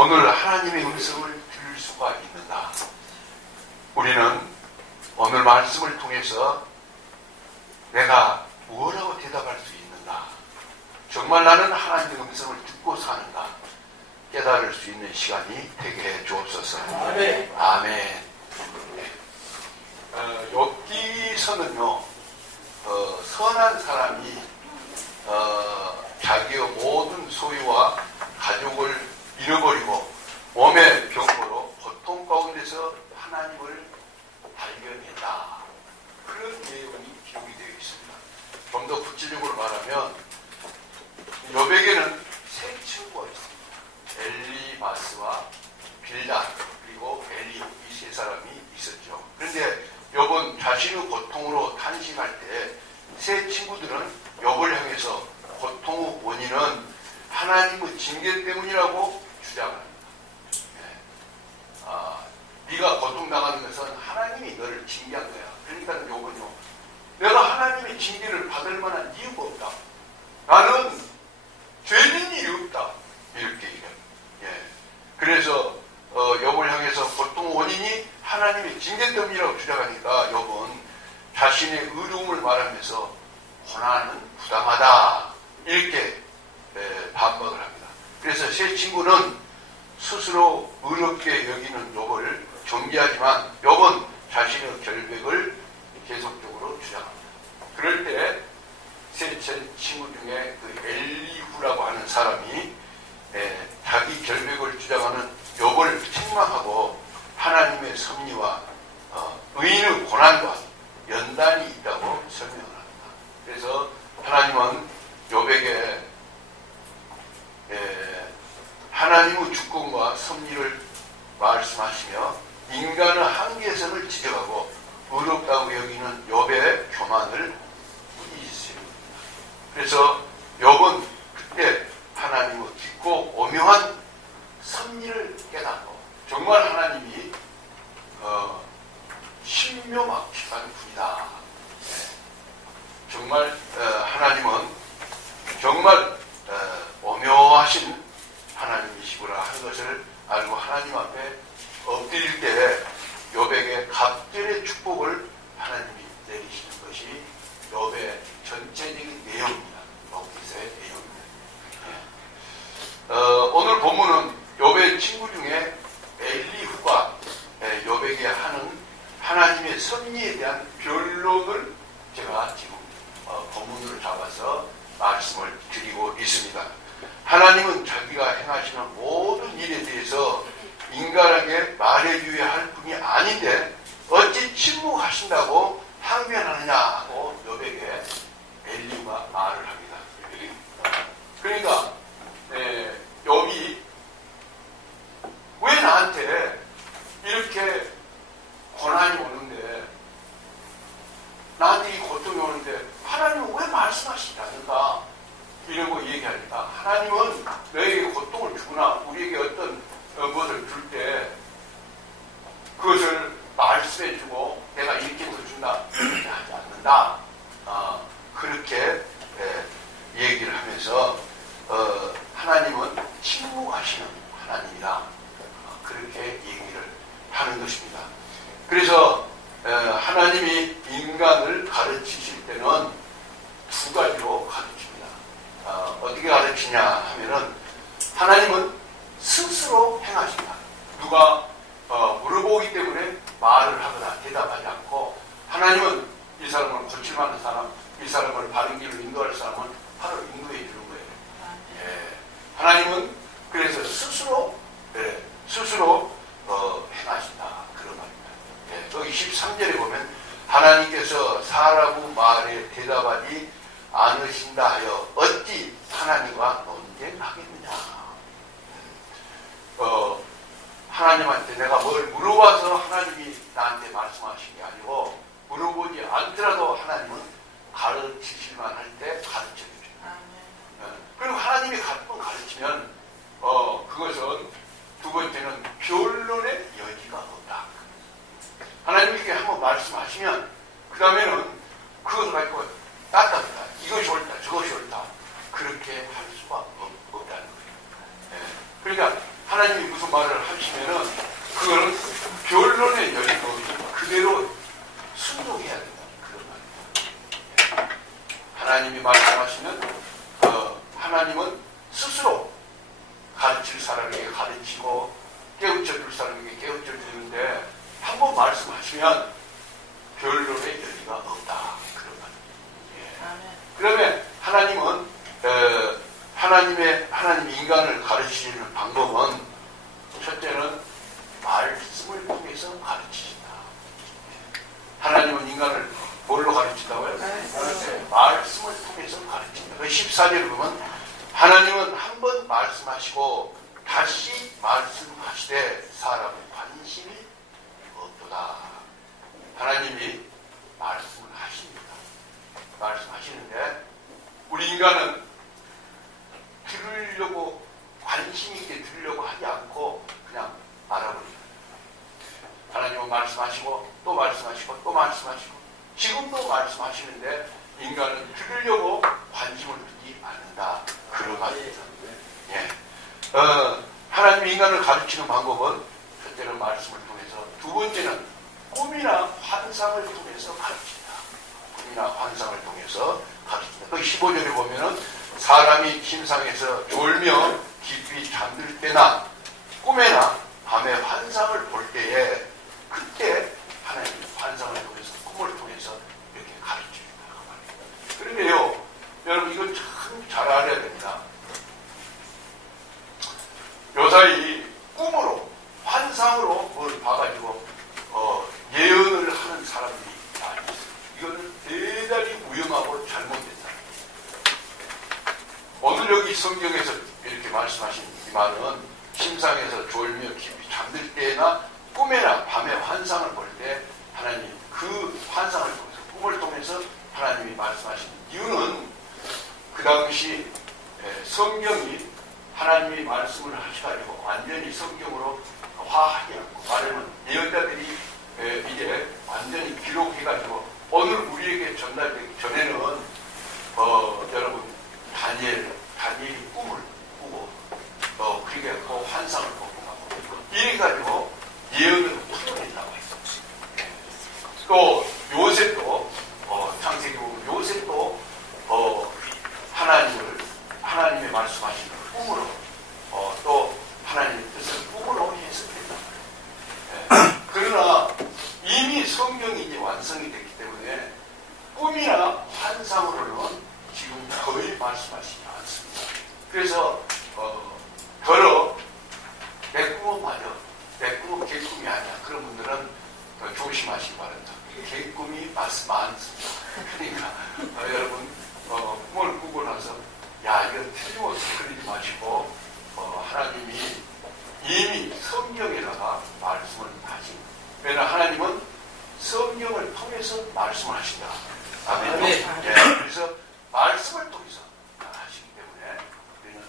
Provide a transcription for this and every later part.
오늘 하나님의 음성을 들을 수가 있는가? 우리는 오늘 말씀을 통해서 내가 뭐라고 대답할 수 있는가? 정말 나는 하나님의 음성을 듣고 사는가? 깨달을 수 있는 시간이 되게 해 주옵소서. 아멘. 아멘. 욥기서는요, 선한 사람이 자기의 모든 소유와 가족을 잃어버리고 몸의 병으로 고통 가운데서 하나님을 발견했다. 그런 내용이 기록이 되어 있습니다. 좀 더 구체적으로 말하면 욥에게는 세 친구가 있습니다. 엘리바스와 빌닷 그리고 엘리후 이 세 사람이 있었죠. 그런데 욥은 자신의 고통으로 탄식할 때 세 친구들은 욥을 향해서 고통의 원인은 하나님의 징계 때문이라고 주장합니다. 네가 고통당하는 것은 하나님이 너를 징계한 거야. 그러니까 욥은요, 내가 하나님의 징계를 받을 만한 이유가 없다. 나는 죄진 일이 없다. 이렇게 얘기합니다. 그래서 욥을 향해서 고통 원인이 하나님의 징계 때문이라고 주장하니까 욥은 자신의 의로움을 말하면서 고난은 부당하다. 이렇게 반박을 합니다. 그래서 세 친구는 스스로 의롭게 여기는 욥을 존경하지만 욥은 자신의 결백을 계속적으로 주장합니다. 그럴 때 세 친구 중에 그 엘리후라고 하는 사람이 자기 결백을 주장하는 욥을 책망하고 하나님의 섭리와 의인의 고난과 연단이 있다고 설명을 합니다. 그래서 하나님은 욥에게 하나님의 주권과 섭리를 말씀하시며 인간의 한계성을 지적하고 의롭다고 여기는 욥의 교만을 꾸짖으십니다. 그래서 욥은 그때 하나님의 깊고 오묘한 섭리를 깨닫고 정말 하나님이 신묘막측한 분이다. 정말 하나님은 정말 오묘하신 하나님이시구나 하는 것을 알고 하나님 앞에 엎드릴 때 욥에게 갑절의 축복을 하나님이 내리시는 것이 욥의 전체적인 내용입니다. 욥기서의 내용입니다. 오늘 본문은 욥의 친구 중에 엘리후가 욥에게 하는 하나님의 섭리에 대한 변론을 제가 지금 본문으로 잡아서 말씀을 드리고 있습니다. 하나님은 자기가 행하시는 모든 일에 대해서 인간에게 말해줘야 할 분이 아닌데 어찌 침묵하신다고 항변하느냐 하고 욥에게 엘리후가 말을 합니다. 그러니까 욥이 왜 나한테 이렇게 고난이 오는데 나한테 이 고통이 오는데 하나님은 왜 말씀하시지 않는가 이런 거 얘기하니까 하나님은 너에게 고통을 주거나 우리에게 어떤 것을 줄 때 그것을 말씀해주고 내가 이렇게 더 준다 이렇게 하지 않는다. 그렇게 얘기를 하면서 하나님은 침묵하시는 하나님이다. 그렇게 얘기를 하는 것입니다. 그래서 하나님이 인간을 가르치실 때는 두 가지로 가르칩니다. 어떻게 가르치냐 하면은 하나님은 스스로 행하신다. 누가 물어보기 때문에 말을 하거나 대답하지 않고 하나님은 이 사람을 고칠 만한 사람, 이 사람을 바른 길로 인도할 사람은 바로 인도해 주는 거예요. 하나님은 그래서 스스로 행하신다. 그런 말입니다. 여기 13절에 보면 하나님께서 사람의 말에 대답하지 않으신다 하여 어찌 하나님과 논쟁하겠느냐. 하나님한테 내가 뭘 물어봐서 하나님이 나한테 말씀하신 게 아니고 물어보지 않더라도 하나님은 가르치실만 할 때 가르쳐주죠. 그리고 하나님이 가끔 가르치면 그것은 두 번째는 변론의 여지가 없다. 하나님께 한번 말씀하시면 그 다음에는 그것을 가지고 따따다 이것이 옳다 저것이 옳다 그렇게 할 수가 없다는 거예요. 그러니까 하나님이 무슨 말을 하시면은 그거는 변론의 여지도 그대로 순종해야 된다. 그런 말입니다. 하나님이 말씀하시면 하나님은 스스로 가르칠 사람에게 가르치고 깨우쳐 줄 사람에게 깨우쳐 주는데 한번 말씀하시면 변론의 여지가 없다. 그런 말입니다. 그러면 하나님은 하나님이 인간을 가르치는 방법은 첫째는 말씀을 통해서 가르치신다. 하나님은 인간을 뭘로 가르친다고요? 말씀을 통해서 가르친다. 그 14절을 보면 하나님은 한 번 말씀하시고 다시 말씀하시되 사람의 관심이 없도다. 하나님이 말씀을 하십니다. 말씀하시는데 우리 인간은 들으려고 관심 있게 들으려고 하지 않고 그냥 알아버립니다. 하나님은 말씀하시고 또 말씀하시고 또 말씀하시고 지금도 말씀하시는데 인간은 들으려고 관심을 두지 않는다. 그런 말입니다. 예. 하나님이 인간을 가르치는 방법은 첫째는 말씀을 통해서, 두 번째는 꿈이나 환상을 통해서 가르친다. 꿈이나 환상을 통해서 가르친다. 그 15절에 보면은 사람이 침상에서 졸며 깊이 잠들 때나 꿈에나 밤에 환상을 볼 때에 그때 하나님이 환상을 통해서 꿈을 통해서 이렇게 가르쳐준다. 그런데요, 여러분 이건 참 잘 알아야 됩니다. 요사이 꿈으로 환상으로 뭘 봐가지고 예언을 하는 사람들이 많이 있어요. 이거는 대단히 위험하고 잘못된 사람입니다. 오늘 여기 성경에서 이렇게 말씀하신 이 말은 침상에서 졸며 깊이 잠들 때나 꿈에나 밤에 환상을 볼 때 하나님 그 환상을 통해서 꿈을 통해서 하나님이 말씀하신 이유는 그 당시 성경이 하나님이 말씀을 하셔가지고 완전히 성경으로 화하지 않고 말하면 예언자들이 이제 완전히 기록해가지고 오늘 우리에게 전달되기 전에는 여러분 다니엘이 꿈을 꾸고 그게 그 환상을 보고 이래가지고 예언을 풀어낸다고 했었어요. 또 요셉도 창세기 보면 요셉도 하나님의 말씀하시는 꿈으로 또 하나님의 뜻을 꿈으로 해석했단 말이에요. 그러나 이미 성경이 이제 완성이 됐기 때문에 꿈이나 환상으로는 지금 거의 말씀하시지 않습니다. 그래서 내 꿈은 맞아. 내 꿈은 개꿈이 아니야. 그런 분들은 조심하시기 바랍니다. 개꿈이 많습니다. 그러니까 여러분 꿈을 꾸고 나서 야 이건 틀림없이 그러지 마시고 하나님이 이미 성경에다가 말씀을 하십니다. 왜냐하면 하나님은 성경을 통해서 말씀을 하신다. 아멘. 네. 그래서 말씀을 통해서 하시기 때문에 우리는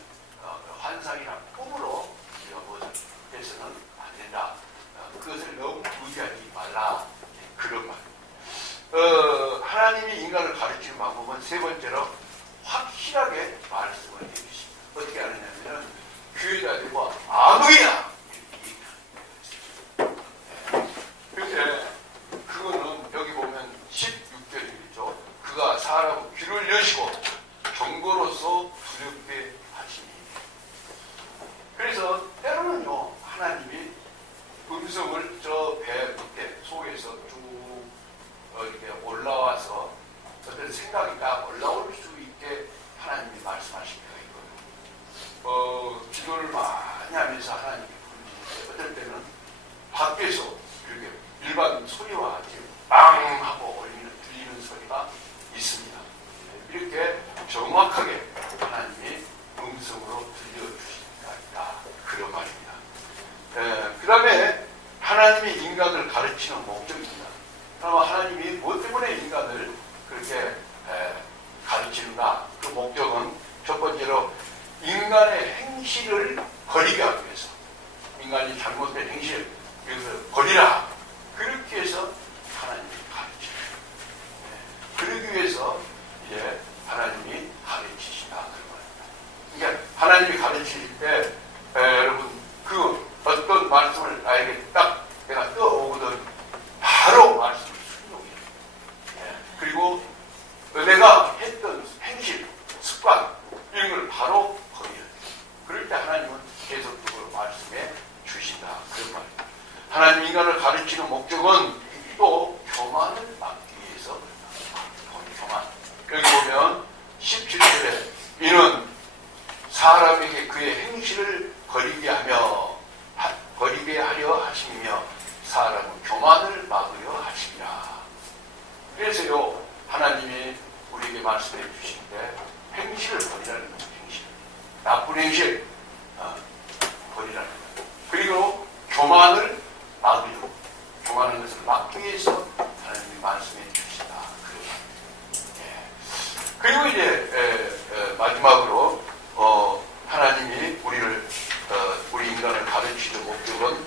환상이나 꿈으로 무엇을 해서는 안 된다. 그것을 너무 무시하지 말라. 그런 말입니다. 하나님이 인간을 가르치는 방법은 세 번째로 확실하게 말씀을 해주십니다. 어떻게 하느냐면 교회가 되고 아무이나 그런데 그거는 여기 보면 16절이겠죠. 그가 사람 귀를 여시고 경고로서 두렵게 하시니. 그래서 때로는요 하나님이 음성을 저 배 밑에 속에서 쭉 이렇게 올라와서 어떤 생각이 딱 올라올 수 있게 하나님이 말씀하신 때가 있거든요. 기도를 많이 하면서 하나님이 부르시는데 어떨 때는 밖에서 이렇게 일반 소리와 같이 빵 하고 들리는 소리가 있습니다. 이렇게 정확하게 하나님이 음성으로 들려주실 때가 있다. 그런 말입니다. 그 다음에 하나님이 인간을 가르치는 목적입니다. 그러면 하나님이 무엇 때문에 인간을 그렇게 가르치는가? 그 목적은 첫 번째로 인간의 행실을 버리게 하기 위해서, 인간이 잘못된 행실, 이것을 버리라. 그렇게 해서 하나님이 가르치십니다. 그러기 위해서 이제 하나님이 가르치신다. 그런 말입니다. 그러니까 하나님이 가르칠 때 여러분 그 하나님 인간을 가르치는 목적은 또 교만을 막기 위해서 교만. 여기 보면 17절에 이는 사람에게 그의 행실을 거리게 하려 하심이며 사람은 교만을 막으려 하심이라. 그래서요 하나님이 우리에게 말씀해 주시는데 행실을 버리라는 거예요. 행실. 나쁜 행실 버리라는 거예요. 그리고 교만을 막으려고, 교만하는 것을 막기 위해서 하나님이 말씀해 주신다. 그리고 이제 마지막으로 하나님이 우리 인간을 가르치는 목적은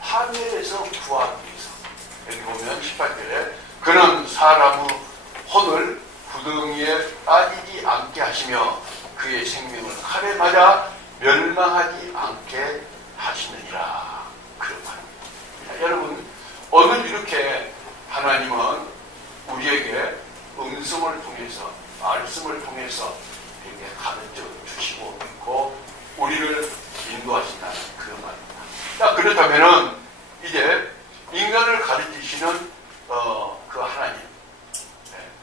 파멸에서 구하기 위해서. 여기 보면 18절에 그는 사람의 혼을 구덩이에 빠지지 않게 하시며 그의 생명을 칼에 맞아 멸망하지 않게 하시느니라. 그런 말입니다. 여러분, 오늘 이렇게 하나님은 우리에게 음성을 통해서, 말씀을 통해서 이렇게 가르쳐 주시고 있고 우리를 인도하신다는 그런 말입니다. 자, 그렇다면은 이제 인간을 가르치시는 그 하나님,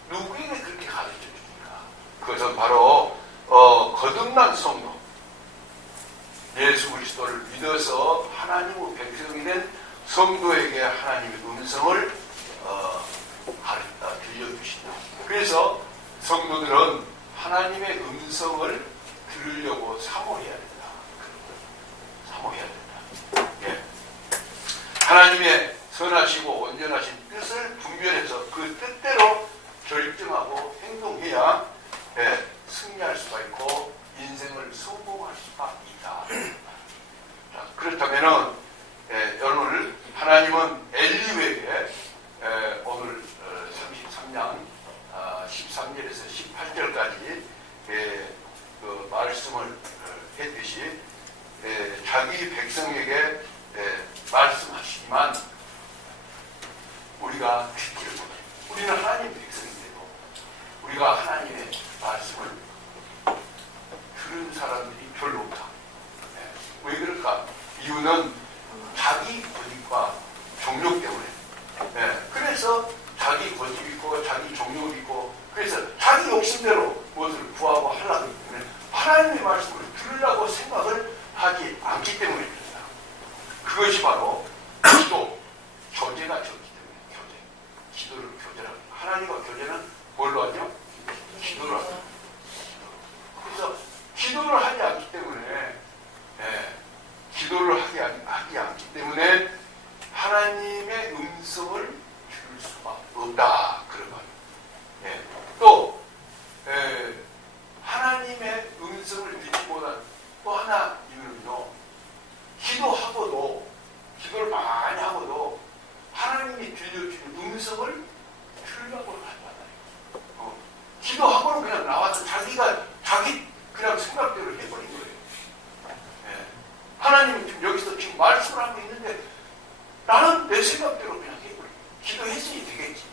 누구에게 그렇게 가르쳐 줍니까? 그것은 바로 거듭난 성도, 예수 그리스도를 믿어서 하나님의 백성이 된 성도에게 하나님의 음성을 들려주신다. 그래서 성도들은 하나님의 음성을 들으려고 사모해야 된다. 사모해야 된다. 예. 하나님의 선하시고 온전하신 뜻을 분별해서 그 뜻대로 결정하고 행동해야 승리할 수가 있고 인생을 성공할 수가 있다. 자, 그렇다면은 오늘 하나님은 엘리후에게 오늘 33장 13절에서 18절까지 그 말씀을 했듯이 자기 백성에게 말씀하시지만 우리가 듣기를 못해요. 우리는 하나님 백성인데도 우리가 하나님의 말씀을 들은 사람들이 별로 없다. 왜 그럴까? 이유는 자기 고집과 종욕 때문에. 그래서 자기 고집이 있고 자기 종욕이 있고 그래서 자기 욕심대로 무엇을 구하고 하려고 하기 때문에 하나님의 말씀을 들으려고 생각을 하지 않기 때문에 그렇다. 그것이 바로 기도, 교제가 적기 때문에 기도를 교제라고. 하나님과 교제는 뭘로 하죠? 기도를 하죠. 그래서 기도를 하지 않기 때문에 기도를 하지 않기 때문에 하나님의 음성을 들을 수가 없다. 그런 말이에요. 또 하나님의 음성을 듣지 못한 또 하나 이유는요. 기도를 많이 하고도 하나님이 들려주는 음성을 들으려고 하잖아요. 기도하고는 그냥 나와서 자기 그냥 생각대로 해버린 거예요. 하나님은 지금 여기서 지금 말씀을 하고 있는데 나는 내 생각대로 그냥 해버린 거예요. 기도했으니 되겠지.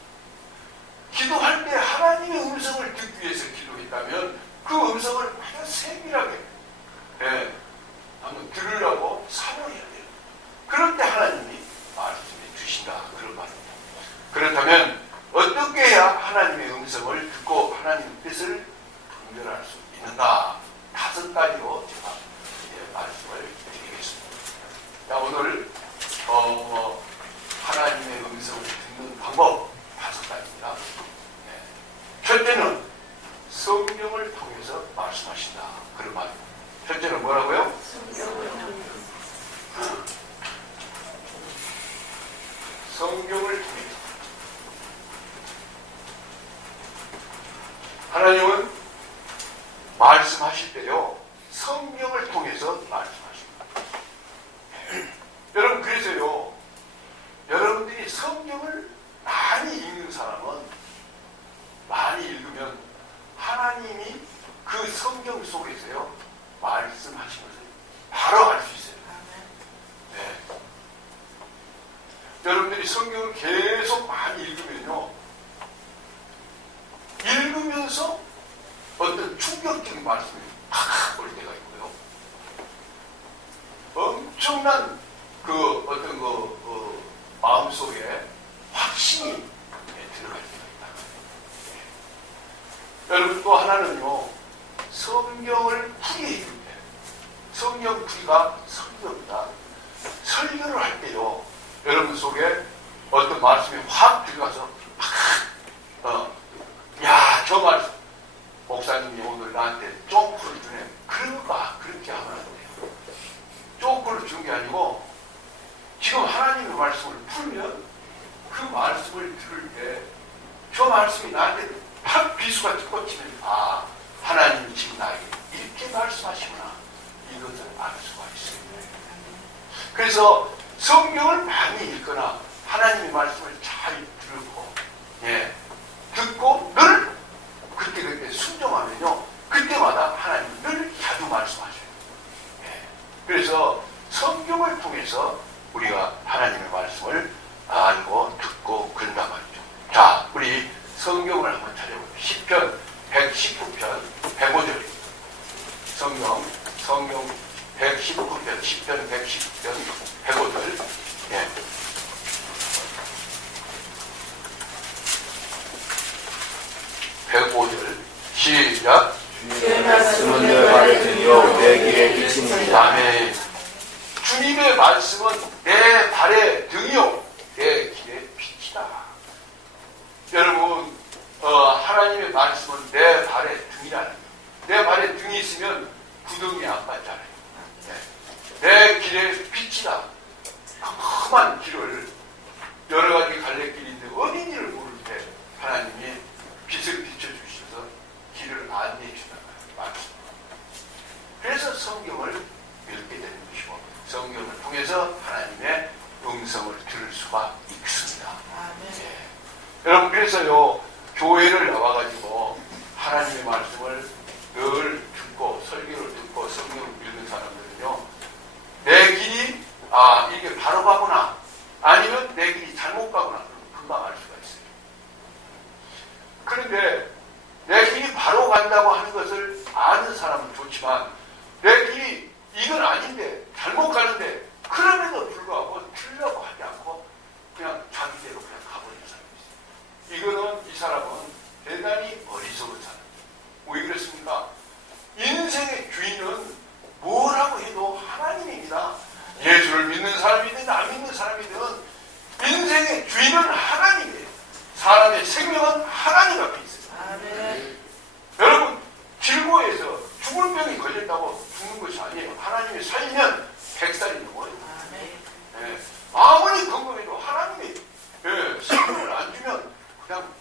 기도할 때 하나님의 음성을 듣기 위해서 기도했다면 그 음성을 아주 세밀하게 한번 들으려고 사모해야 돼요. 그럴 때 하나님이 말씀해 주신다. 그런 말입니다. 그렇다면 어떻게 해야 하나님의 음성을 듣고 하나님의 뜻을 분별할 수 있는가? 5가지로 제가 말씀을 드리겠습니다. 자, 오늘 하나님의 음성을 듣는 방법 5가지입니다. 첫째는 성경을 통해서 말씀하신다. 그런 말입니다. 첫째는 뭐라고요? 성경을 통해서. 하나님은 말씀하실 때요, 성경을 통해서 말씀하십니다. 여러분, 그래서요, 여러분들이 성경을 많이 읽는 사람은 많이 읽으면 하나님이 그 성경 속에서요, 말씀하신 것을 바로 알 수 있어요. 네. 여러분들이 성경을 계속 많이 읽으면요, 읽으면서 어떤 충격적인 말씀이 팍 올 때가 있고요. 엄청난 그 어떤 마음속에 확신이 들어갈 때가 있다. 여러분, 또 하나는요, 성경을 풀이해 줄 때, 성경 풀이가 설교입니다. 설교를 할 때요, 여러분 속에 어떤 말씀이 확 들어가서 야, 저 말씀 목사님이 오늘 나한테 쪼크를 주네. 그렇게 하면 안 돼요. 쪼크를 준 게 아니고 지금 하나님의 말씀을 풀면 그 말씀을 들을 때 저 말씀이 나한테 팍 비수같이 꽂히면 아, 하나님이 지금 나에게 이렇게 말씀하시구나. 이것을 알 수가 있어요. 그래서 성경을 많이 읽거나 하나님의 말씀을 잘 들고 듣고 늘 그때 순종하면요, 그때마다 하나님은 늘 자주 말씀하셔요. 그래서 성경을 통해서 우리가 하나님의 말씀을 알고 듣고 그런단 말이죠. 자, 우리 성경을 한번 찾아보죠. 시편 119편 105절. 성경 119편, 시편 119편 105절. 105절. 시작. 주님의 말씀은 내 발에 등이요 내 길에 비치니이다. 아멘. 주님의 말씀은 내 발에 등이요 내 길에 빛이다. 여러분, 하나님의 말씀은 내 발에 등이라는 거예요. 내 발에 등이 있으면 구덩이에 안 빠지잖아요. 내 길에 빛이다. 험한 길을, 여러 가지 갈래길인데 어딘지를 모를 때 하나님이 빛을 비춰주셔서 길을 안내해 주는 말씀. 그래서 성경을 읽게 되는 것이고, 성경을 통해서 하나님의 음성을 들을 수가 있습니다. 여러분, 그래서요, 교회를 나와가지고 하나님의 말씀을 늘 듣고 설교를 듣고 성경을 읽는 사람들은요, 내 길이 이게 바로 가구나, 아니면 내 길이 잘못 가구나, 금방 알 수가 있어요. 그런데 내 길이 바로 간다고 하는 것을 아는 사람은 좋지만 내 길이 이건 아닌데 잘못 가는데 그럼에도 불구하고 틀려고 하지 않고 그냥 자기대로 그냥 가버리는 사람이 있어요. 이거는, 이 사람은 대단히 어리석은 사람. 왜 그렇습니까? 인생의 주인은 뭐라고 해도 하나님입니다. 예수를 믿는 사람이든 안 믿는 사람이든 인생의 주인은 하나님이에요. 사람의 생명은 하나님 앞에 있어요. 아멘. 여러분, 질고에서 죽을 병이 걸렸다고 죽는 것이 아니에요. 하나님이 살면 100살이 넘어요. 아무리 건강해도 하나님이 생명을 안 주면 그냥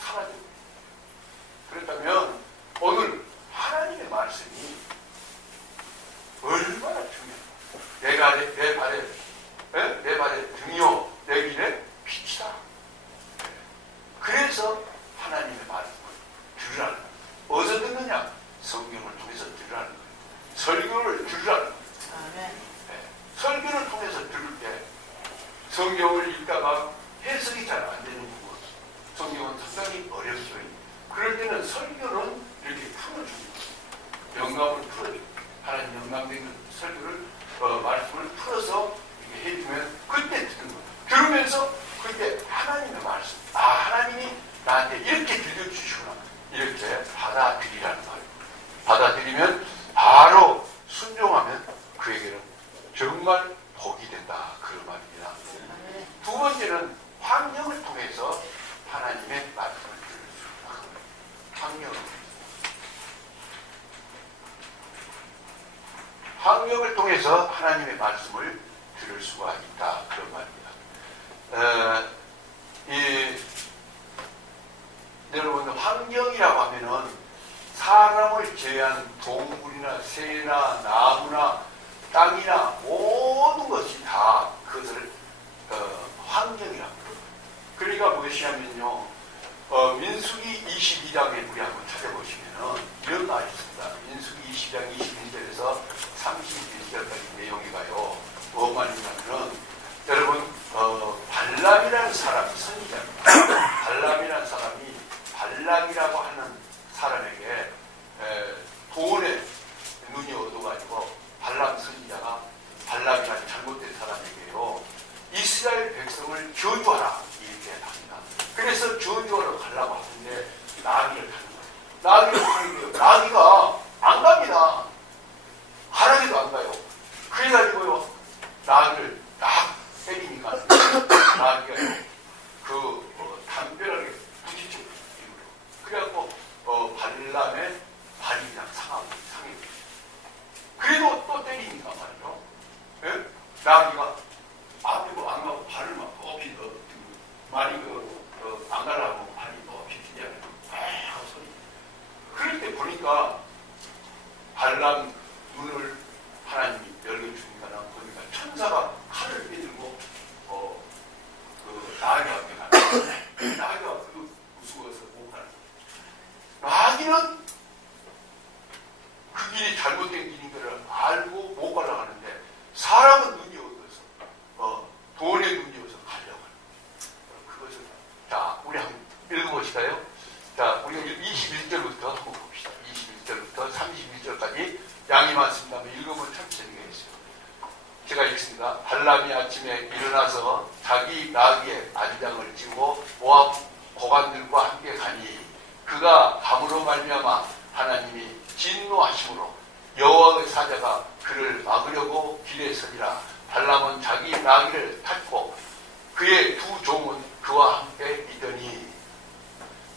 사라져요. 그렇다면 오늘 하나님의 말씀이 얼마나 중요해요. 내 발에 등이요 내 길에 빛이다. 그래서 하나님의 말씀을 들으라는 거예요. 어디서 듣느냐? 성경을 통해서 들으라는 거예요. 설교를 들으라는 거예요. 설교를 통해서 들을 때 성경을 읽다가 해석이 잘 안 되는 부분, 성경은 상당히 어렵죠. 그럴 때는 설교는 이렇게 풀어줍니다. 영감을 풀어줍니다. 하나님 영감된 설교를 말씀을 풀어서 이렇게 해주면 그때 듣는 거예요. 들으면서 그때 하나님의 말씀, 하나님이 나한테 이렇게 들려주시구나, 이렇게 받아들이라는 거예요. 받아들이면 바로 순종하면 그에게는 정말 복이 된다, 그런 말입니다. 두 번째는 환경을 통해서 하나님의 말씀을 들을 수 있다. 환경을 통해서 하나님의 말씀을 들을 수가 있다, 그런 말입니다. 여러분, 환경이라고 하면은 사람을 제외한 동물이나 새나 나무나 땅이나 모든 것이 다 그것을 환경이라고 합니다. 그러니까 무엇이냐면요, 민수기 22장에 우리 한번 찾아보시면은 이런 말이 있습니다. 민수기 22장 21절에서 31절까지 내용이 가요. 무슨 말이냐면은, 여러분, 발람이라는 사람이 선지자입니다. 발람이라는 사람이 발락이라고 하는 사람에게 돈에 눈이 어두워가지고 발람 선지자가 발락이라는 잘못된 사람에게요, 나귀가 앞으로 안 가고 발을 막 높이 말이 안 가려고 발이 높이 뛰잖아요. 하고 소리. 그럴 때 보니까 발람 눈을 하나님이 열어주니까 보니까 천사가 칼을 빼들고 나귀 앞에 가는 나귀가 무서워서 못 가는 나귀는 그 길이 잘못된 길인 것을 알고 못 가려고 하는데 사람은 눈이 어두워서 돈의 눈이 어서 가려고 하는 그것을 자 우리 한번 읽어보실까요? 자 우리가 21절부터 한번 봅시다. 21절부터 31절까지 양이 많습니다. 읽어보면 참 재미있어요. 제가 읽습니다. 발람이 아침에 일어나서 자기 나귀의 안장을 찌고 모압 고관들과 함께 가니 그가 밤으로 말미암아 하나님이 진노하심으로 여호와의 사자가 그를 막으려고 길에 서니라. 발람은 자기 나귀를 탔고 그의 두 종은 그와 함께 있더니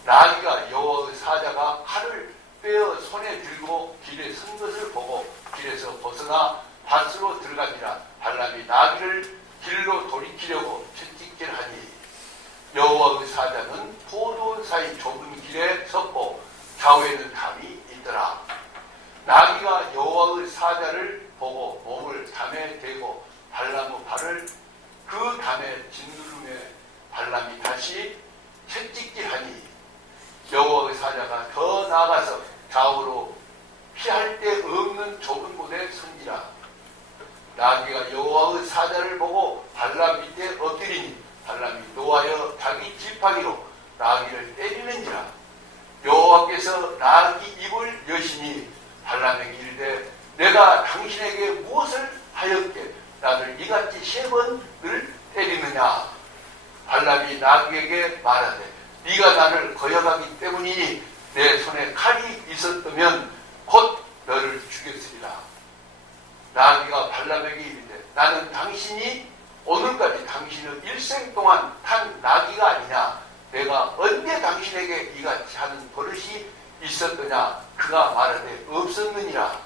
나귀가 여호와의 사자가 칼을 빼어 손에 들고 길에 선 것을 보고 길에서 벗어나 밭으로 들어가니라. 발람이 나귀를 길로 돌이키려고 채찍질하니 여호와의 사자는 포도원 사이 좁은 길에 섰고 좌우에는 담이 있더라. 나귀가 여호와의 사자를 보고 몸을 담에 대고 발람의 발을 그 담에 짓누르며 발람이 다시 채찍질하니 여호와의 사자가 더 나아가서 좌우로 피할 데 없는 좁은 곳에 선지라. 나귀가 여호와의 사자를 보고 발람 밑에 엎드리니 발람이 노하여 자기 지팡이로 나귀를 때리는지라. 여호와께서 나귀 입을 여시니 발람에게 이르되 내가 당신에게 무엇을 하였게 나를 이같이 3번을 때리느냐. 발람이 나귀에게 말하되 네가 나를 거역하기 때문이니 내 손에 칼이 있었다면 곧 너를 죽였으리라. 나귀가 발람에게 이르되 나는 당신이 오늘까지 당신의 일생 동안 탄 나귀가 아니냐. 내가 언제 당신에게 이같이 하는 버릇이 있었더냐. 그가 말하되 없었느니라.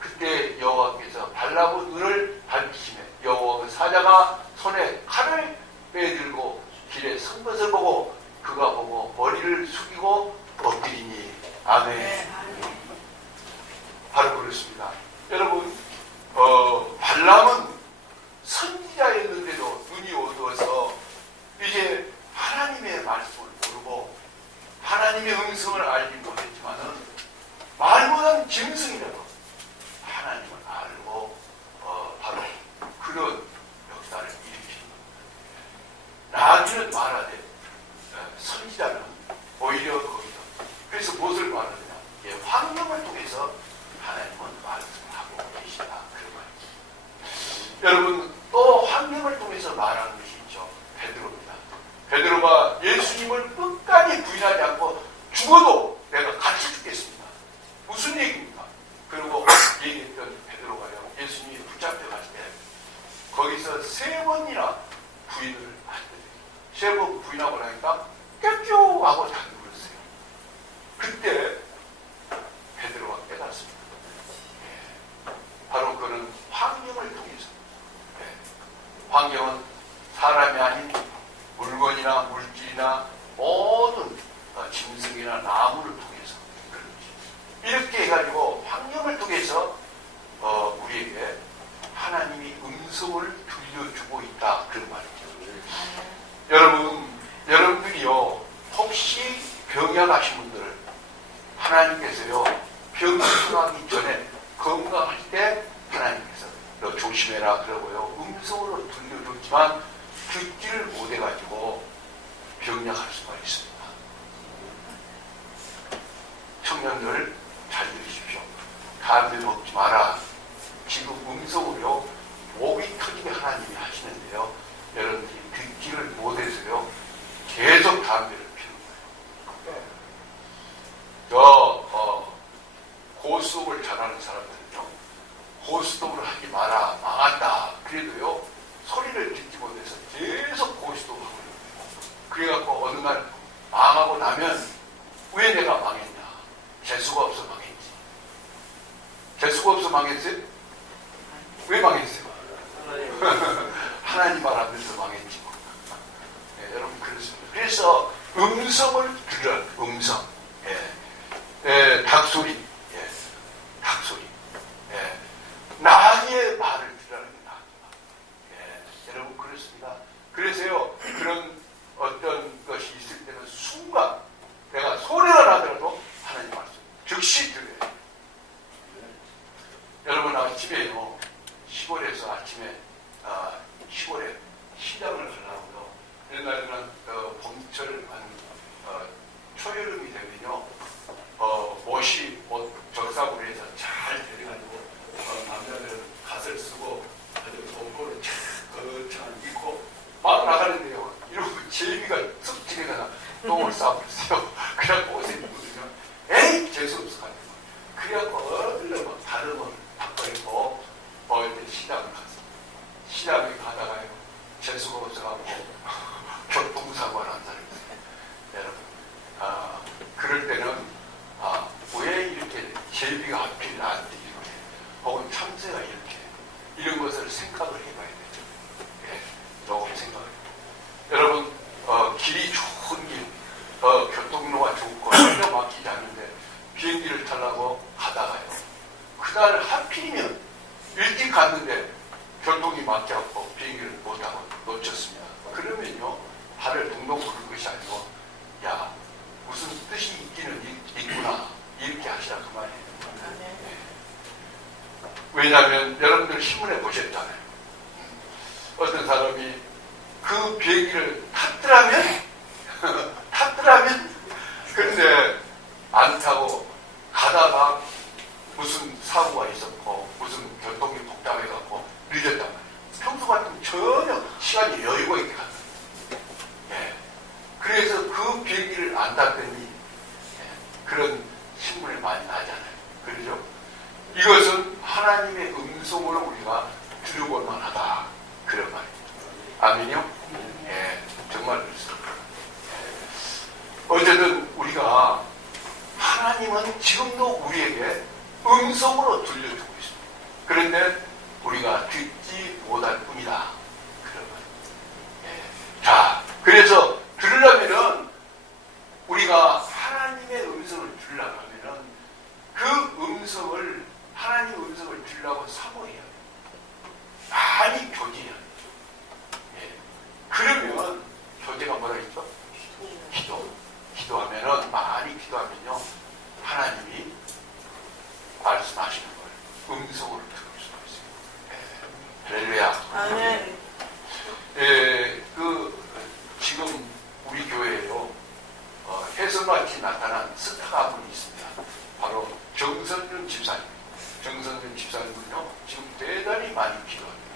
그때 여호와께서 발람의 눈을 밝히시며 여호와의 사자가 손에 칼을 빼들고 길에 선 것을 보고 그가 보고 머리를 숙이고 엎드리니. 아멘. 바로 그렇습니다. 여러분 발람은 선지자였는데도 눈이 어두워서 이제 하나님의 말씀을 모르고 하나님의 음성을 알지 못했지만은 말보다는 짐승이라도 하나님을 알고 바로 그런 역사를 일으키는 겁니다. 나귀는 말하되 선지자는 오히려 거기서 그래서 무엇을 말하느냐. 환경을 통해서 하나님은 말씀하고 계시다. 그런 말이죠. 여러분 또 환경을 통해서 말하는 것이 있죠. 베드로입니다. 베드로가 예수님을 끝까지 부인하지 않고 죽어도 내가 같이 죽겠습니다. 무슨 얘기입니까? 그리고 얘기했던 베드로가요. 예수님이 붙잡혀 갔을 때 거기서 3번이나 부인을 하거든요. 3번 부인하고 나니까 껴쭈 하고 다 누웠어요. 그때 베드로가 깨닫습니다. 바로 그는 환경을 통해서 환경은 사람이 아닌 물건이나 물질이나 모든 짐승이나 나무를 통해서 그런 것입니다. 이렇게 해가지고 환경을 통해서 우리에게 하나님이 음성을 들려주고 있다. 그런 말이죠. 여러분들이요 혹시 병약하신 분들을 하나님께서요 병이 심하기 전에 건강할 때 하나님께서 너 조심해라 그러고요 음성으로 들려줬지만 듣지를 못해가지고 병약할 수가 있습니다. 청년들 잘 들으십시오. 담배 먹지 마라. 지금 음성으로 목이 터지게 하나님이 하시는데요. 여러분들이 듣지를 못해서요 계속 담배를 피우는 거예요. 고스톱을 잘하는 사람들은요 고스톱을 하지 마라 망한다 그래도요 소리를 듣지 못해서 계속 고스톱을 하고 있는 거예요. 그래갖고 어느 날 망하고 나면 왜 내가 망했냐. 재수가 없어 망했지. 재수가 없어 망했어요? 왜 망했어요? 하나님 바라면서 망했지 뭐. 예, 여러분 그렇습니다. 그래서 음성을 들으라. 음성. 닭소리. 닭소리. 나의 말을 들으라는 게 나의 말. 여러분 그렇습니다. 그래서요, 그런 어떤 것이 있을 때는 순간 내가 소리가 나더라도 하나님 말씀 즉시 들어야 돼요. 여러분 아침에요, 시골에서 아침에 시골에 시장을 가려고요. 옛날에는 봄철 초여름이 되면요, 못이 적사구로 해서 잘 데려가지고 남자들은 갓을 쓰고 아주 옷걸을 거창 입고 막 나가는데요. 이러고 제비가 쓱 지내가나 똥을 싸버렸어요. 그래갖고 옷에 입거든요. 에이 재수없어 가지고. 그래갖고 얼른 막 다른 옷을 바꿔 입고 이제 시장을 갔어요. 시장에 가다가요, 재수가 없어갖고 교통사고가 난 사람이 있어요. 여러분, 그럴 때는 왜 이렇게 제비가 하필 나한테 이렇게, 혹은 참새가 이렇게, 이런 것을 생각을 해봐야 되죠. 조금 생각을 해요. 여러분, 길이 좋은 길, 교통로가 좋고 전혀 막히지 않는데 비행기를 타려고 가다가요, 그날 하필이면 일찍 갔는데 교통이 막혀갖고 비행기를 못하고 놓쳤습니다. 그러면요, 발을 동동 구를 것이 아니고, 야, 무슨 뜻이 있기는 있구나, 이렇게 하시라 그 말이에요. 네. 왜냐하면 여러분들 신문에 보셨잖아요. 어떤 사람이 그 비행기를 탔더라면 그런데 안 타고 가다가 무슨 사고가 있었고 무슨 교통이 복잡해갖고 늦었단 말이에요. 평소 같으면 전혀 시간이 여유가 있게 갔어요. 그래서 그 비행기를 안 탔더니 그런 신문을 많이 나잖아요. 그러죠? 이것은 하나님의 음성으로 우리가 들어볼 만하다, 그런 말입니다. 아멘이요? 정말 그렇습니다. 어쨌든 우리가, 하나님은 지금도 우리에게 음성으로 들려주고 있습니다. 그런데 우리가 듣지 못할 뿐이다, 그런 말입니다. 자, 그래서 들으려면은, 우리가 하나님의 음성을 들으려고 하면은 그 음성을, 하나님 음성을 들으려고 사모해야 돼요. 많이 교제해야 돼요. 그러면 교제가 뭐라 했죠? 기도하면은, 많이 기도하면요, 하나님이 말씀하시는 걸 음성으로 들을 수가 있어요. 할렐루야. 아멘. 지금 우리 교회에요, 해성같이 나타난 스타가 한 분이 있습니다. 바로 정선윤 집사님. 정선윤 집사님은요, 지금 대단히 많이 기도합니다.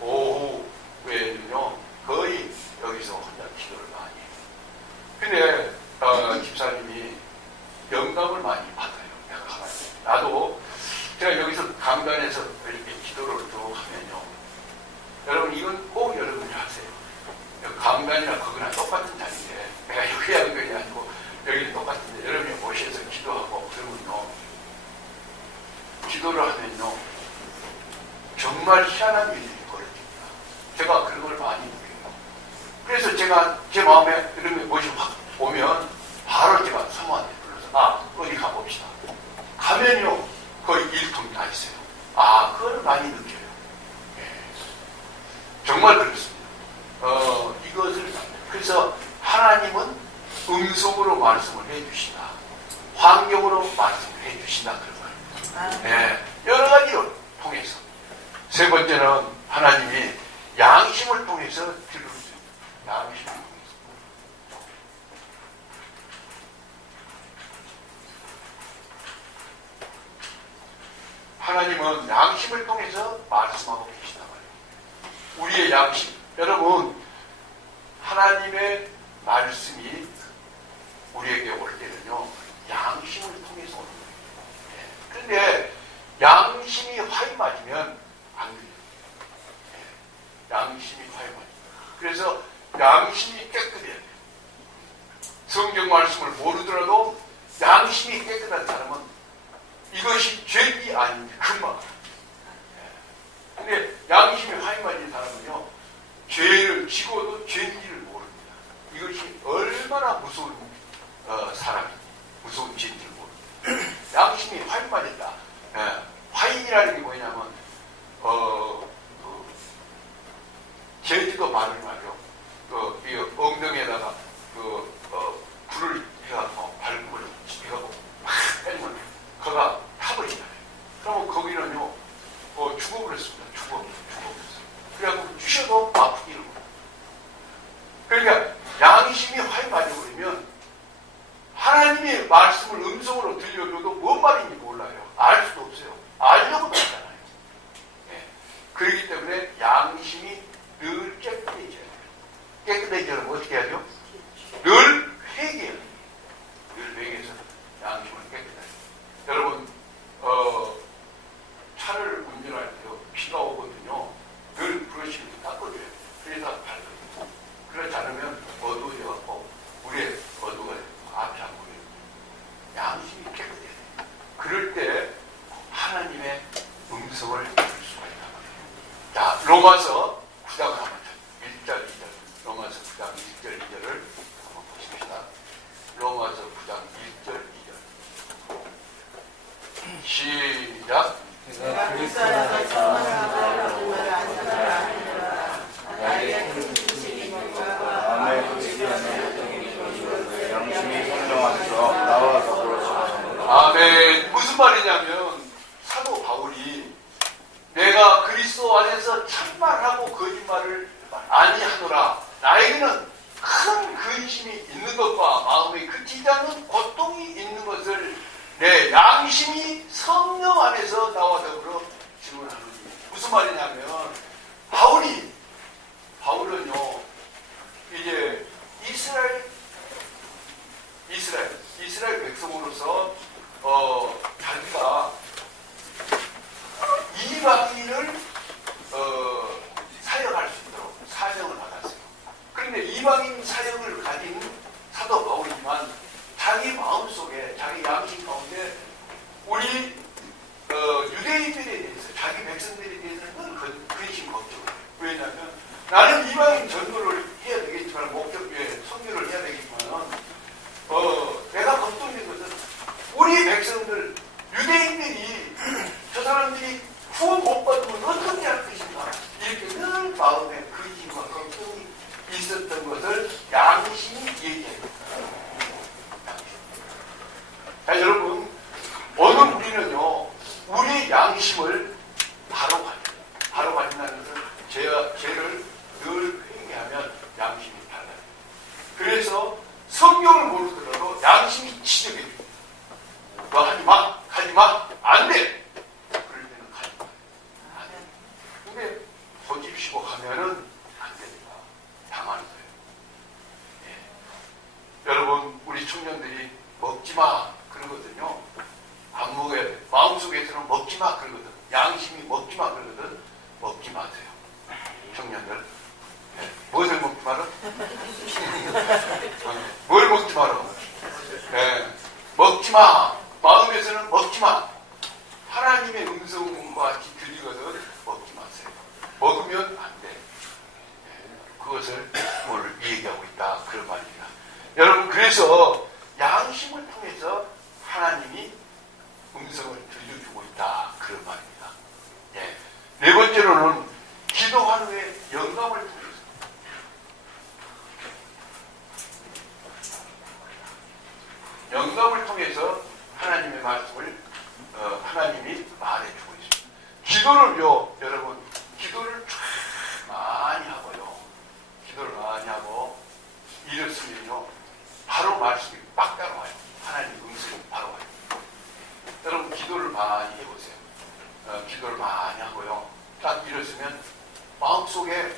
오후에는요, 거의 여기서 혼자 기도를 많이 해요. 근데 집사님이 영감을 많이 받아요. 내가 가만히. 나도 제가 여기서 강단에서 이렇게 기도를 쭉 하면요, 여러분 이건 꼭 여러분이 하세요. 강단이나 거기나 똑같은 자리인데, 내가 여기 하는 것이 아니고 여기는 똑같은데, 여러분이 오셔서 기도하고 그러면요, 기도를 하면요, 정말 희한한 일들이 벌어집니다. 제가 그런 걸 많이 느껴요. 그래서 제가 제 마음에 이런 게 무엇이 확 오면 바로 제가 사모한테 불러서 어디 가봅시다. 가면요, 거의 일통이 다 있어요. 그걸 많이 느껴요. 정말 그렇습니다. 이것을, 그래서 하나님은 음성으로 말씀을 해주신다, 환경으로 말씀을 해주신다, 그런 거예요. 여러 가지로 통해서. 세 번째는 하나님이 양심을 통해서 들을 수 있다. 양심을 통해서. 하나님은 양심을 통해서 말씀하고 계시단 말이에요. 우리의 양심. 여러분, 하나님의 말씀이 우리에게 올 때는요, 양심을 통해서 오는 거예요. 그런데 양심이 화이 맞으면 안 돼요. 양심이 화이 맞으면. 그래서 양심이 깨끗해야 돼요. 성경 말씀을 모르더라도 양심이 깨끗한 사람은 이것이 죄이 아닌지 금방. 근데 양심이 화이 맞은 사람은 뭐냐면 제주도 말을 말이요. 이 엉덩이에다가 불을 해갖고 발굴을 해갖고 막 빼면 그가 타버리잖아요. 그러면 거기는요 죽어버렸습니다. 죽어버렸어요. 그래갖고 주셔도 아프기를. 그러니까 양심이 화에 빠져버리면 하나님의 말씀을 음성으로 들려줘도 뭔 말인지 몰라요. 알 수도 없어요. 알려고 하잖아요. 예. 그렇기 때문에 양심이 늘 깨끗해져야 돼요. 깨끗해지려면 어떻게 해야죠? 늘 회개해야 돼요. 늘 회개해서 양심을 깨끗하게. 여러분 차를 운전할 때요 비가 오거든요. 늘 브러쉬를 닦아줘야 돼요. 그래서 밝거든요. 그렇지 않으면 어두워져갖고 물에 어두워가 앞이 안 보여요. 양심이 깨끗해야 돼요. 그럴 때 하나님의 음성을 들을 수가 있단 말이에요. 자, 로마서 9장 한번 1절 2절 로마서 9장 1절 2절을 한번 보십시다. 로마서 9장 1절 2절 시작. 내가 그리스도 안에서 사랑하는 말을 안 사랑하느라 나에게 큰 지식이 있는가 마음에 그치지 않는 고통이 이루어지고 양심이 선정하셔서 나와 더불어 주옵소서. 아멘. 무슨 말이냐면 사도 바울이 내가 그리스도 안에서 참말하고 거짓말을 아니하노라. 나에게는 큰 근심이 있는 것과 마음에 그치지 않는 고통이 있는 것을 내 양심이 성령 안에서 나와 더불어 증언하노니. 무슨 말이냐면 바울은요 이제 이스라엘 백성으로서 자기가 이방인을 사역할 수 있도록 사명을 받았어요. 그런데 이방인 사역을 가진 사도 바울이지만 자기 마음속에 자기 양심 가운데 우리 유대인들에 대해서 자기 백성들에 대해서는 늘 근심 걱정을 해요. 왜냐하면 나는 이방인 전도를 해야 되겠지만 목적에 선교를 해야 되겠지만 내가 걱정된 것은 우리 백성들 유대인들이 저 사람들이 구원 못 받으면 어떻게 할 것인가 이렇게 늘 마음에 근심과 걱정이 있었던 것을 양심이 얘기해요. 자, 여러분 오늘 우리는요 우리 양심을 바로 가진다는 것은 죄를 늘 회개하면 양심이 달라요. 그래서 성경을 모르더라도 양심이 지적해 줍니다. 너 가지마 안 돼. 그럴 때는 가지마 안 돼. 근데 고집시고 가면은 안 됩니다. 당하는 거예요. 예. 여러분 우리 청년들이 먹지마 그러거든요. 안 먹어야 돼. 마음속에서는 먹지마 그러거든. 양심이 먹지마 그러거든. 먹지 마세요. 청년들. 네. 무엇을 먹지 마라? 뭘 먹지 마라? 네. 먹지마. 마음에서는 먹지마. 하나님의 음성과 같이 들리거든. 먹지 마세요. 먹으면 안 돼. 네. 그것을 오늘 얘기하고 있다. 그런 말입니다. 여러분 그래서 양심을 통해서 하나님이 음성을 들려주고 있다. 그런 말입니다. 예. 네 번째로는 기도한 후에 영감을 통해서 하나님의 말씀을 하나님이 말해주고 있습니다. 기도를요 여러분 기도를 많이 하고요. 기도를 많이 하고 이랬으면요 바로 말씀이 빡 따라와요. 하나님 음성이 바로 와요. 여러분 기도를 많이 해보세요. 기도를 많이 하고요. 딱 이랬으면 마음속에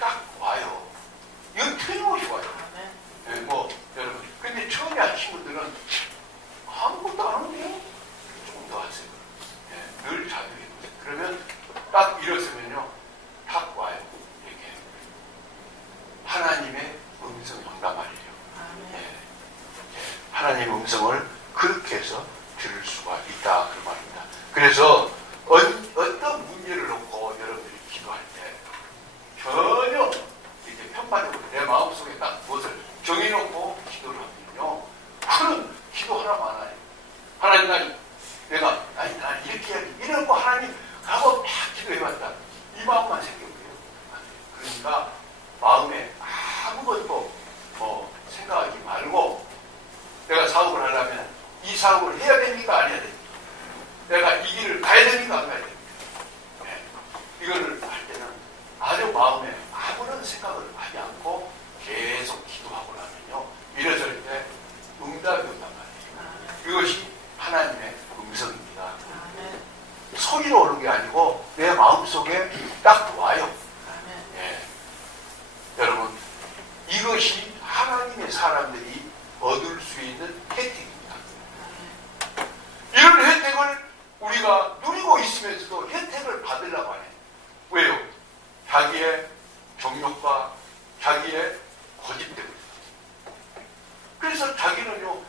딱 와요. 이건 틀림없이 와요. 네, 여러분 근데 처음에 하신 분들은 아무것도 안 하는데요? 조금 더 하세요. 네, 늘 자극해보세요. 그러면 딱 이랬으면요 딱 와요. 이렇게 하나님의 음성이 온단 말이에요. 네. 하나님의 음성을 그렇게 해서 들을 수가 있다. 그 말입니다. 그래서 어떤 문제를 놓고 여러분들이 기도할 때 전혀 이렇게 편파적으로 내 마음속에 딱 무엇을 정해놓고 기도를 하면요 그는 받자. 이 마음만 생겨보세요. 그러니까 마음에 아무것도 생각하지 말고 내가 사업을 하려면 이 사업을 해야 됩니까? 안 해야 됩니까? 내가 이 길을 가야 됩니까? 안 가야 됩니까? 네. 이거를 할 때는 아주 마음에 아무런 생각을 하지 않고 계속 기도하고 나면요. 이래저럴 때 응답이 온단 말이에요. 이것이 하나님의 음성입니다. 소리로 오는 게 아니고 내 마음속에 딱 와요. 예. 여러분, 이것이 하나님의 사람들이 얻을 수 있는 혜택입니다. 이런 혜택을 우리가 누리고 있으면서도 혜택을 받으려고 하네. 왜요? 자기의 정욕과 자기의 고집 때문에. 그래서 자기는요,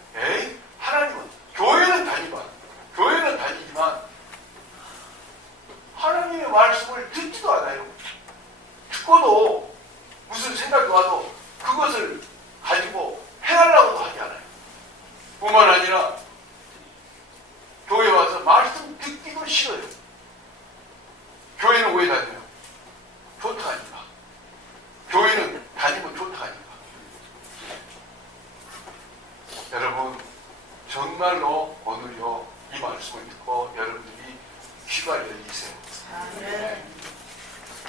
하나님은 교회는 다니지만 하나님의 말씀을 듣지도 않아요. 듣고도 무슨 생각이 와도 그것을 가지고 해달라고도 하지 않아요. 뿐만 아니라 교회 와서 말씀 듣기도 싫어요. 교회는 왜 다녀요? 좋다 하니까. 교회는 다니면 좋다 하니까. 여러분, 정말로 오늘요 이 말씀을 듣고 여러분들이 귀가 열리세요.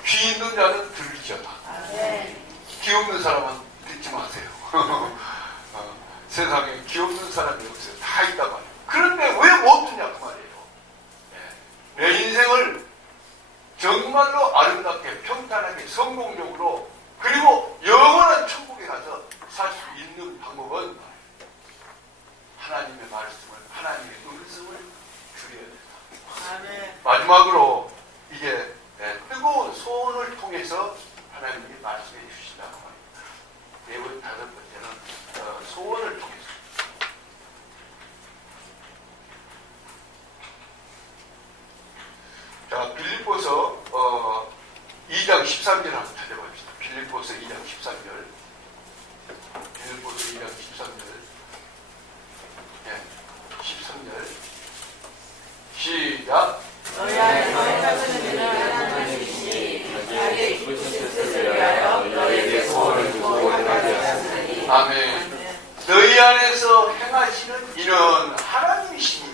귀 있는 자는 들을지어다. 귀 없는 사람은 듣지 마세요. 세상에 귀 없는 사람이 없어요. 다 있다고 해요. 그런데 왜 못 듣냐 그 말이에요. 내 인생을 정말로 아름답게 평탄하게 성공적으로 그리고 영원한 천국에 가서 살 수 있는 방법은 하나님의 말씀을 하나님의 음성을 줄여야 된다. 마지막으로 이게 뜨거운 소원을 통해서 하나님이 말씀해 주신다고 합니다. 네 번, 다섯 번째는 소원을 통해서. 자, 빌립보서 2장 13절 한번 찾아봅시다. 빌립보서 2장 13절. 빌립보서 2장 13절. 13절. 시작. 너희 안에 거룩하신 이는 하나님이시니 자기의 기쁘신 뜻을 위하여 너희에게 소원을 두고 행하셨으니. 아멘. 너희 안에서 행하시는 이는 하나님이시니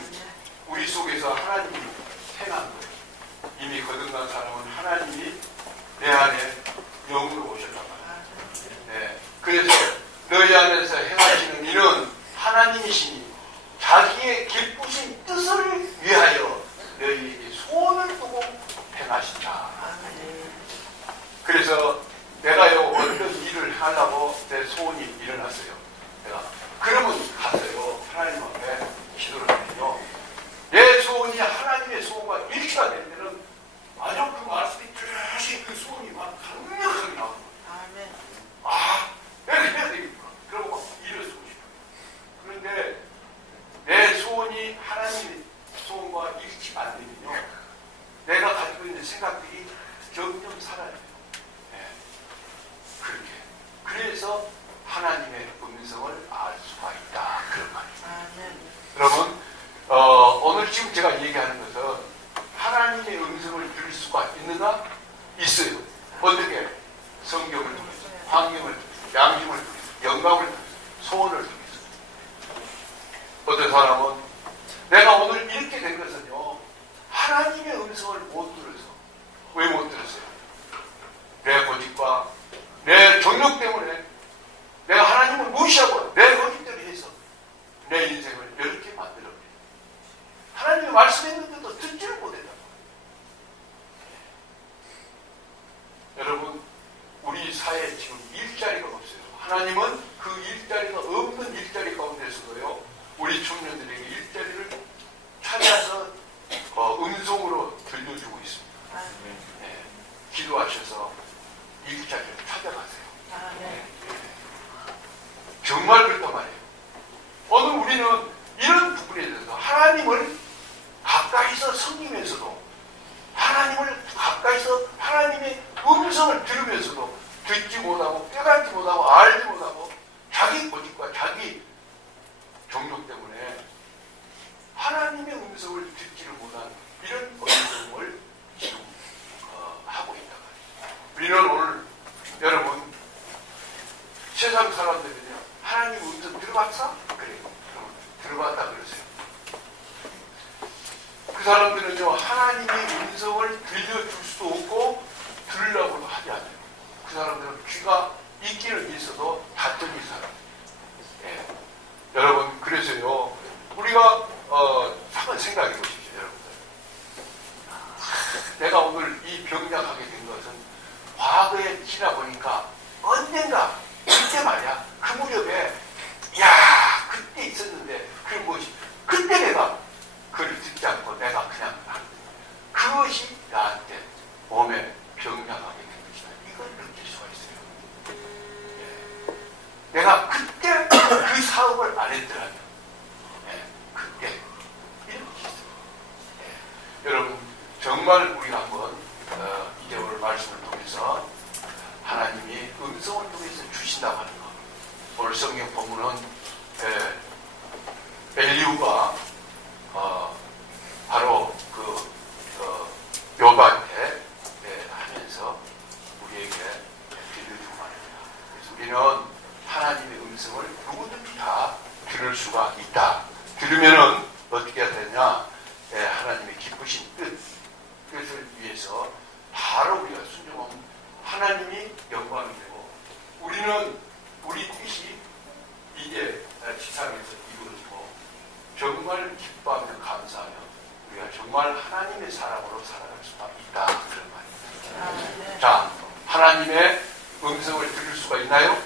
우리 속에서 하나님이 행한 거예요. 이미 거듭난 사람은 하나님이 내 안에 영으로 오셨단 말이에요. 네. 그래서 너희 안에서 행하시는 이는 하나님이시니 자기의 기쁘신 뜻을 위하여 너희에게 소원을 두고 행하신다. 그래서 내가요 어떤 일을 하려고 내 소원이 일어났어요. 내가 그러면 갔어요. 하나님 앞에 기도를 하면요. 내 소원이 하나님의 소원과 일치가 될 때는 아주 그 말씀이 뚜렷이 그 소원이 막 강력하게 나옵니다. 내가 해야 되겠구나. 그러고 막 일을 쓰고 싶어요. 그런데 내 소원이 하나님의 소원과 일치가 안 되면요. 내가 가지고 있는 생각들이 점점 사라져요. 네. 그렇게. 그래서 하나님의 음성을 알 수가 있다. 그런 말이에요. 여러분, 오늘 지금 제가 얘기하는 것은 하나님의 음성을 들을 수가 있는가? 있어요. 어떻게? 성경을 통해서, 환경을 통해서, 양심을 통해서, 영감을 통해서, 소원을 통해서. 어떤 사람은 내가 오늘 이렇게 된 것은요 하나님의 음성을 못 들어서. 왜 못 들었어요? 내 고집과 내 정욕 때문에 내가 하나님을 무시하고 내 고집대로 해서 내 인생을 이렇게 만들어버려요. 하나님의 말씀했는데도 듣지를 못했단 말이에요. 여러분, 우리 사회에 지금 일자리가 없어요. 하나님은 그 일자리가 없는 일자리 가운데서도요 우리 청년들에게 일자리를 찾아서 음성으로 들려주고 있습니다. 네. 기도하셔서 일자리를 찾아가세요. 네. 정말 그렇단 말이에요. 오늘 우리는 이런 부분에 대해서 하나님을 가까이서 섬기면서도 하나님을 가까이서 하나님의 음성을 들으면서도 듣지 못하고 깨닫지 못하고 알지 못하고 자기 고집과 자기 정욕 때문에 하나님의 음성을 듣지를 못한 이런 어려움을 지금 하나님의 음성을 들려줄 수도 없고 들으려고도 하지 않아요. 그 사람들은 귀가 있기는 있어도 닫혀진 사람. 예. 여러분, 그래서요, 우리가 한번 생각해 보십시오, 여러분들. 내가 오늘 이 병약하게 된 것은 과거에 지나보니까 언젠가 그때 말이야, 그 무렵에 야 그때 있었는데 그게 무엇이, 그때 내가 그를 듣지 않고 내가 그냥 그것이 나한테 몸에 병약하게 된 것이다. 이걸 느낄 수가 있어요. 예. 내가 그때 그 사업을 안 했더라면, 예. 그때 이런 것이 있어요. 예. 여러분, 정말 우리가 한번 이제 오늘 말씀을 통해서 하나님이 음성을 통해서 주신다고 하는 것. 오늘 성경 본문은 엘리후가 바로 그 욥한테 하면서 우리에게 들려주고 말입니다. 그래서 우리는 하나님의 음성을 누구든지 다 들을 수가 있다. 들으면은 어떻게 해야 되냐? 하나님의 기쁘신 뜻을 위해서 바로 우리가 순종하면 하나님이 영광이 되고, 우리는 우리 뜻이 이제 지상에서 이루어지고 정말 기뻐하며 감사하며 우리가 정말 하나님의 사람으로 살아갈 수가 있다, 그런 말입니다. 자, 하나님의 음성을 들을 수가 있나요?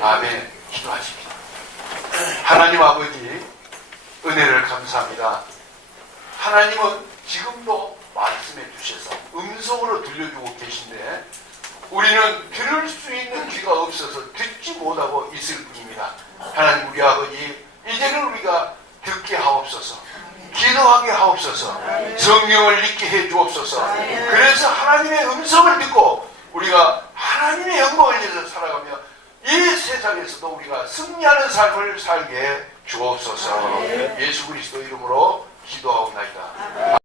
아멘. 기도하십시오. 하나님 아버지, 은혜를 감사합니다. 하나님은 지금도 말씀해 주셔서 음성으로 들려주고 계신데 우리는 들을 수 있는 귀가 없어서 듣지 못하고 있을 뿐입니다. 하나님, 우리 아버지, 이제는 우리가 듣게 하옵소서, 기도하게 하옵소서, 성령을 읽게 해 주옵소서. 그래서 하나님의 음성을 듣고 우리가 하나님의 영광을 위해서 살아가며 이 세상에서도 우리가 승리하는 삶을 살게 해 주옵소서. 예수 그리스도 이름으로 기도하옵나이다.